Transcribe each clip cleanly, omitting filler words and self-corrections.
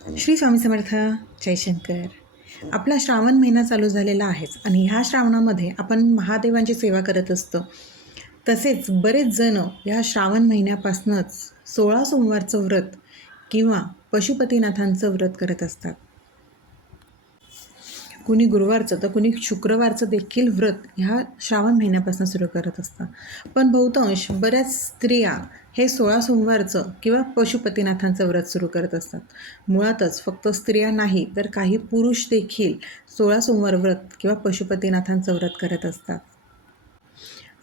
श्री स्वामी समर्थ जयशंकर. आपला श्रावण महिना चालू झालेला आहेच आणि ह्या श्रावणामध्ये आपण महादेवांची सेवा करत असतो. तसेच बरेच जण ह्या श्रावण महिन्यापासूनच 16 सोमवारचं व्रत किंवा पशुपतीनाथांचं व्रत करत असतात. कुणी गुरुवारचं तर कुणी शुक्रवारचं देखील व्रत ह्या श्रावण महिन्यापासून सुरू करत असतात. पण बहुतांश बऱ्याच स्त्रिया हे 16 सोमवारचं किंवा पशुपतीनाथांचं व्रत सुरू करत असतात. मुळातच फक्त स्त्रिया नाही तर काही पुरुष देखील 16 सोमवार व्रत किंवा पशुपतीनाथांचं व्रत करत असतात.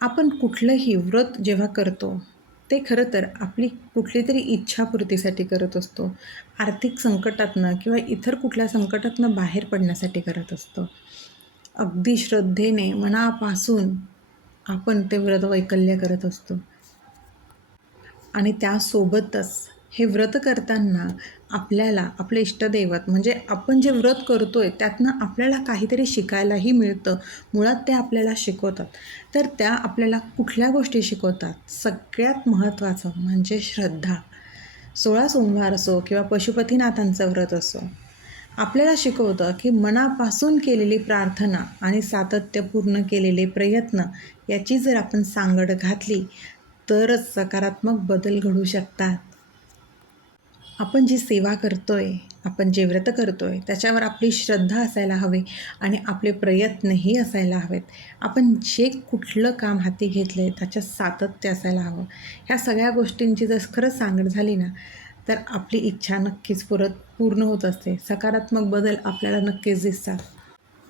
आपण कुठलंही व्रत जेव्हा करतो ते खरं तर आपली कुठली तरी इच्छापूर्तीसाठी करत असतो. आर्थिक संकटातनं किंवा इतर कुठल्या संकटातनं बाहेर पडण्यासाठी करत असतो. अगदी श्रद्धेने मनापासून आपण ते व्रत वैकल्य करत असतो. आणि त्यासोबतच हे व्रत करताना आपल्याला आपले इष्टदैवत म्हणजे आपण जे व्रत करतोय त्यातनं आपल्याला काहीतरी शिकायलाही मिळतं. मुळात ते आपल्याला शिकवतात. तर त्या आपल्याला कुठल्या गोष्टी शिकवतात? सगळ्यात महत्त्वाचं म्हणजे श्रद्धा. 16 सोमवार असो किंवा पशुपतीनाथांचं व्रत असो, आपल्याला शिकवतं की मनापासून केलेली प्रार्थना आणि सातत्यपूर्ण केलेले प्रयत्न याची जर आपण सांगड घातली तरच सकारात्मक बदल घडू शकतात. आपण जी सेवा करतोय, आपण जे व्रत करतोय त्याच्यावर आपली श्रद्धा असायला हवी आणि आपले प्रयत्नही असायला हवेत. आपण जे कुठलं काम हाती घेतलं आहे त्याच्यात सातत्य असायला हवं. ह्या सगळ्या गोष्टींची जर खरंच सांगड झाली ना तर आपली इच्छा नक्कीच पूर्ण होत असते. सकारात्मक बदल आपल्याला नक्कीच दिसतात.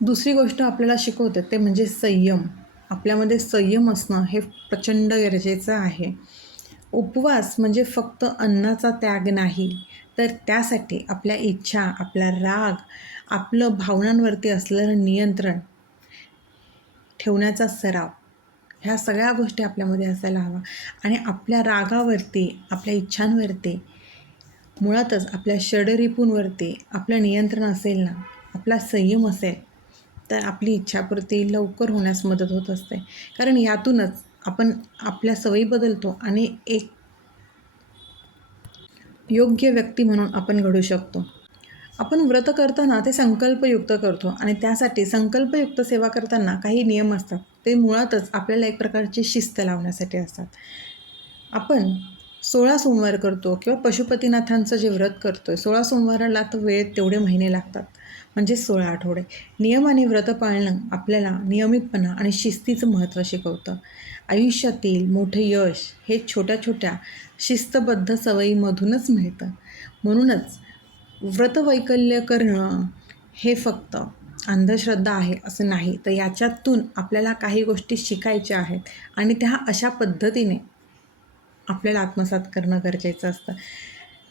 दुसरी गोष्ट आपल्याला शिकवते ते म्हणजे संयम. आपल्यामध्ये संयम असणं हे प्रचंड गरजेचं आहे. उपवास म्हणजे फक्त अन्नाचा त्याग नाही, तर त्यासाठी आपल्या इच्छा, आपला राग, आपलं भावनांवरती असलेलं नियंत्रण ठेवण्याचा सराव, ह्या सगळ्या गोष्टी आपल्यामध्ये असायला हवा. आणि आपल्या रागावरती, आपल्या इच्छांवरती, मुळातच आपल्या षडरिपूंवरती आपलं नियंत्रण असेल ना, आपला संयम असेल तर आपली इच्छापूर्ती लवकर होण्यास मदत होत असते. कारण यातूनच आपण आपल्या सवयी बदलतो आणि एक योग्य व्यक्ती म्हणून आपण घडू शकतो. आपण व्रत करताना ते संकल्पयुक्त करतो आणि त्यासाठी संकल्पयुक्त सेवा करताना काही नियम असतात. ते मुळातच आपल्याला एक प्रकारची शिस्त लावण्यासाठी असतात. आपण 16 सोमवार करतो किंवा पशुपतीनाथांचं जे व्रत करतो आहे, 16 सोमवाराला तर वेळेत तेवढे महिने लागतात, म्हणजे 16 आठवडे. नियम आणि व्रत पाळणं आपल्याला नियमितपणा आणि शिस्तीचं महत्त्व शिकवतं. आयुष्यातील मोठे यश हे छोट्या छोट्या शिस्तबद्ध सवयीमधूनच मिळतं. म्हणूनच व्रतवैकल्य करणं हे फक्त अंधश्रद्धा आहे असं नाही, तर याच्यातून आपल्याला काही गोष्टी शिकायच्या आहेत आणि त्या अशा पद्धतीने आपल्याला आत्मसात करणं गरजेचं असतं.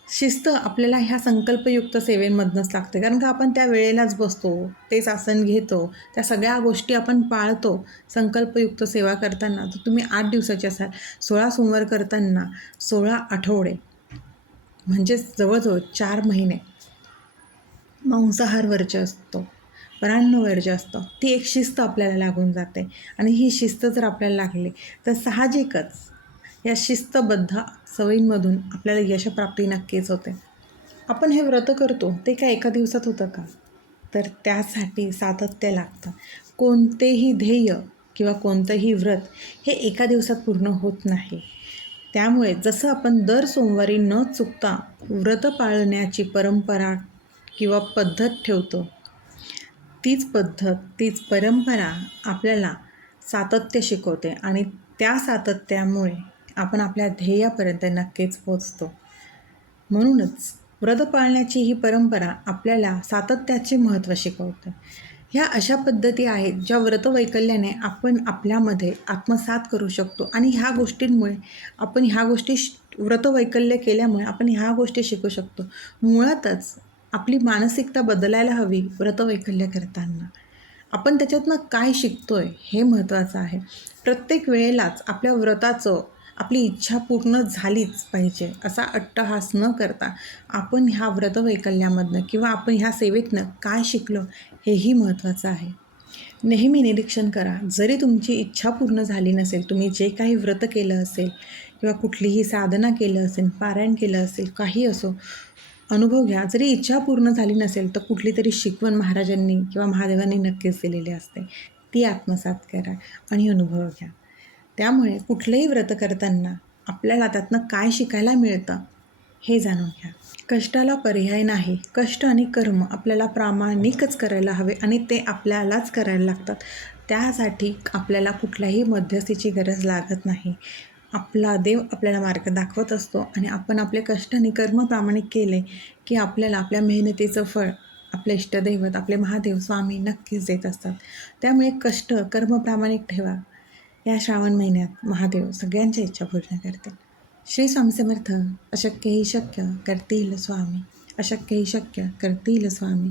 शिस्त आपल्याला ह्या संकल्पयुक्त सेवेमधनंच लागते. कारण का आपण त्या वेळेलाच बसतो, तेच आसन घेतो, त्या सगळ्या गोष्टी आपण पाळतो. संकल्पयुक्त सेवा करताना तर तुम्ही 8 दिवसाचे असाल, 16 सोमवार करताना 16 आठवडे म्हणजेच जवळजवळ 4 महिने मांसाहार वर्ज्य असतो, परान्न वर्ज्य असतं. ती एक शिस्त आपल्याला लागून जाते आणि ही शिस्त जर आपल्याला लागली तर साहजिकच या शिस्तबद्ध सवयींमधून आपल्याला यशप्राप्ती नक्कीच होते. आपण हे व्रत करतो ते काय एका दिवसात होतं का? तर त्यासाठी सातत्य लागतं. कोणतेही ध्येय किंवा कोणतंही व्रत हे एका दिवसात पूर्ण होत नाही. त्यामुळे जसं आपण दर सोमवारी न चुकता व्रत पाळण्याची परंपरा किंवा पद्धत ठेवतो, तीच पद्धत, तीच परंपरा आपल्याला सातत्य शिकवते आणि त्या सातत्यामुळे आपण आपल्या ध्येयापर्यंत नक्कीच पोचतो. म्हणूनच व्रत पाळण्याची ही परंपरा आपल्याला सातत्याचे महत्त्व शिकवते. ह्या अशा पद्धती आहेत ज्या व्रतवैकल्याने आपण आपल्यामध्ये आत्मसात करू शकतो आणि ह्या गोष्टींमुळे आपण ह्या गोष्टी व्रतवैकल्य केल्यामुळे आपण ह्या गोष्टी शिकू शकतो. मुळातच आपली मानसिकता बदलायला हवी व्रतवैकल्य करताना. आपण त्याच्यातनं काय शिकतोय हे महत्त्वाचं आहे. प्रत्येक वेळेलाच आपल्या व्रताचं आपली इच्छा पूर्ण झालीच पाहिजे असा अट्टहास न करता आपण ह्या व्रतवैकल्यामधनं किंवा आपण ह्या सेवेतनं काय शिकलो हेही महत्त्वाचं आहे. नेहमी निरीक्षण करा. जरी तुमची इच्छा पूर्ण झाली नसेल, तुम्ही जे काही व्रत केलं असेल किंवा कुठलीही साधना केलं असेल, पारायण केलं असेल, काही असो, अनुभव घ्या. जरी इच्छा पूर्ण झाली नसेल तर कुठली तरी शिकवण महाराजांनी किंवा महादेवांनी नक्कीच दिलेली असते. ती आत्मसात करा आणि अनुभव घ्या. त्यामुळे कुठलंही व्रत करताना आपल्याला त्यातनं काय शिकायला मिळतं हे जाणून घ्या. कष्टाला पर्याय नाही. कष्ट आणि कर्म आपल्याला प्रामाणिकच करायला हवे आणि ते आपल्यालाच करायला लागतात. त्यासाठी आपल्याला कुठल्याही मध्यस्थीची गरज लागत नाही. आपला देव आपल्याला मार्ग दाखवत असतो आणि आपण आपले कष्ट आणि कर्म प्रामाणिक केले की आपल्याला आपल्या मेहनतीचं फळ आपले इष्टदैवत आपले महादेव स्वामी नक्कीच देत असतात. त्यामुळे कष्ट कर्म प्रामाणिक ठेवा. या श्रावण महिन्यात महादेव सगळ्यांच्या इच्छा पूर्ण करतील. श्री स्वामी समर्थ. अशक्य ही शक्य करतील स्वामी. अशक्य ही शक्य करतील स्वामी.